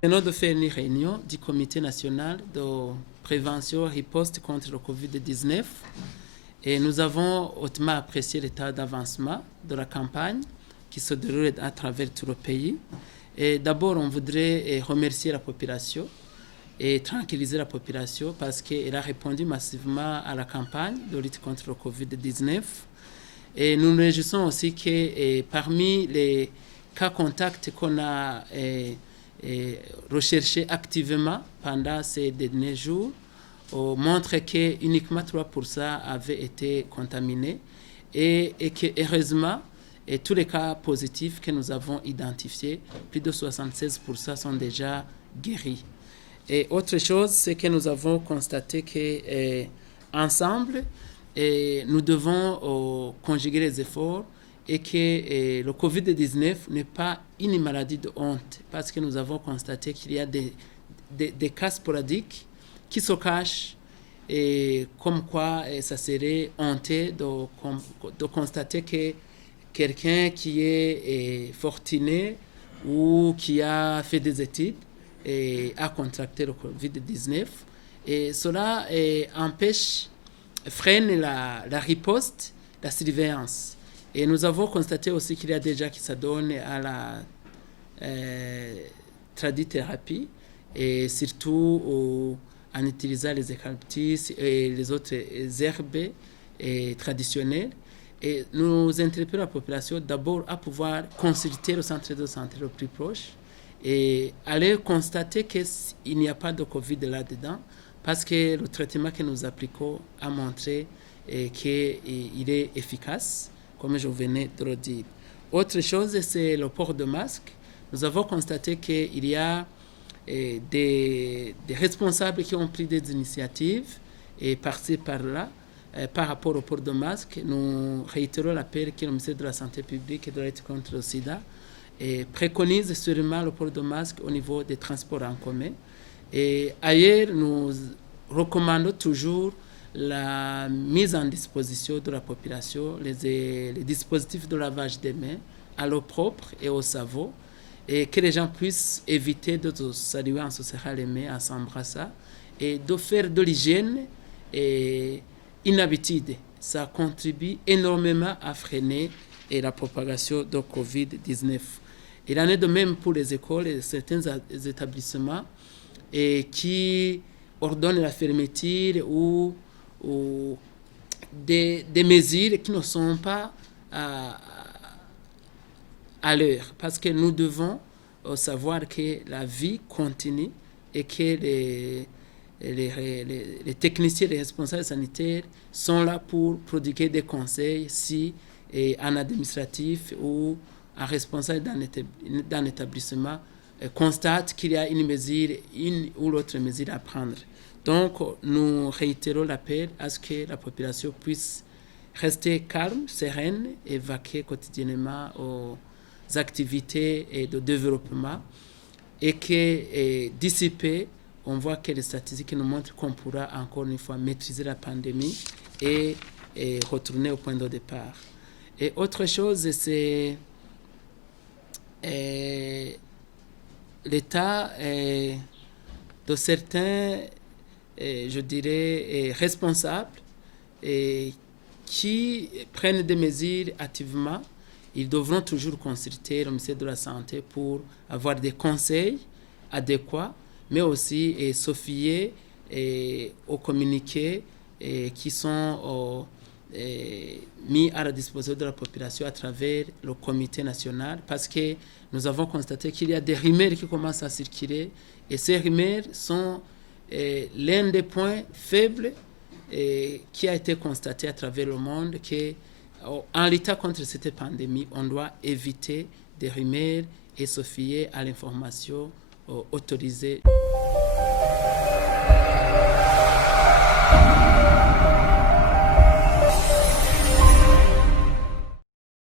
Nous venons de faire une réunion du Comité national de prévention et riposte contre le Covid-19 et nous avons hautement apprécié l'état d'avancement de la campagne qui se déroule à travers tout le pays. Et d'abord, on voudrait remercier la population et tranquilliser la population parce qu'elle a répondu massivement à la campagne de lutte contre le Covid-19. Et nous nous réjouissons aussi que parmi les cas contacts qu'on a recherchés activement pendant ces derniers jours, montre que uniquement 3% avaient été contaminés et que heureusement, tous les cas positifs que nous avons identifiés, plus de 76% sont déjà guéris. Et autre chose, c'est que nous avons constaté que ensemble, nous devons conjuguer les efforts et que le Covid-19 n'est pas une maladie de honte parce que nous avons constaté qu'il y a des cas sporadiques qui se cachent et comme quoi ça serait honteux de constater que quelqu'un qui est fortuné ou qui a fait des études a contracté le Covid-19 et cela freine la riposte, la surveillance. Et nous avons constaté aussi qu'il y a des gens qui s'adonnent à la tradithérapie et surtout en utilisant les eucalyptus et les autres herbes traditionnelles. Et nous interpellons la population d'abord à pouvoir consulter le centre de santé le plus proche et aller constater qu'il n'y a pas de Covid là-dedans parce que le traitement que nous appliquons a montré qu'il est efficace, comme je venais de le dire. Autre chose, c'est le port de masque. Nous avons constaté qu'il y a des responsables qui ont pris des initiatives et par-ci, par-là, par rapport au port de masque. Nous réitérons l'appel que le ministère de la Santé publique et de la lutte contre le sida préconise sûrement le port de masque au niveau des transports en commun. Et ailleurs, nous recommandons toujours la mise en disposition de la population, les dispositifs de lavage des mains à l'eau propre et au savon, et que les gens puissent éviter de se saluer en se serrant les mains, en s'embrassant, et de faire de l'hygiène une habitude. Ça contribue énormément à freiner la propagation de Covid-19. Il en est de même pour les écoles et certains établissements qui ordonnent la fermeture ou des mesures qui ne sont pas à l'heure. Parce que nous devons savoir que la vie continue et que les techniciens, les responsables sanitaires sont là pour prodiguer des conseils si un administratif ou un responsable d'un établissement constate qu'il y a une ou l'autre mesure à prendre. Donc, nous réitérons l'appel à ce que la population puisse rester calme, sereine et vaquer quotidiennement aux activités de développement et que d'ici peu, on voit que les statistiques nous montrent qu'on pourra encore une fois maîtriser la pandémie et retourner au point de départ. Et autre chose, c'est l'état de certains, je dirais, responsables qui prennent des mesures activement. Ils devront toujours consulter le ministère de la Santé pour avoir des conseils adéquats, mais aussi se fier aux communiqués qui sont mis à la disposition de la population à travers le comité national, parce que nous avons constaté qu'il y a des rumeurs qui commencent à circuler et ces rumeurs sont l'un des points faibles qui a été constaté à travers le monde qu'en luttant contre cette pandémie, on doit éviter des rumeurs et se fier à l'information autorisée.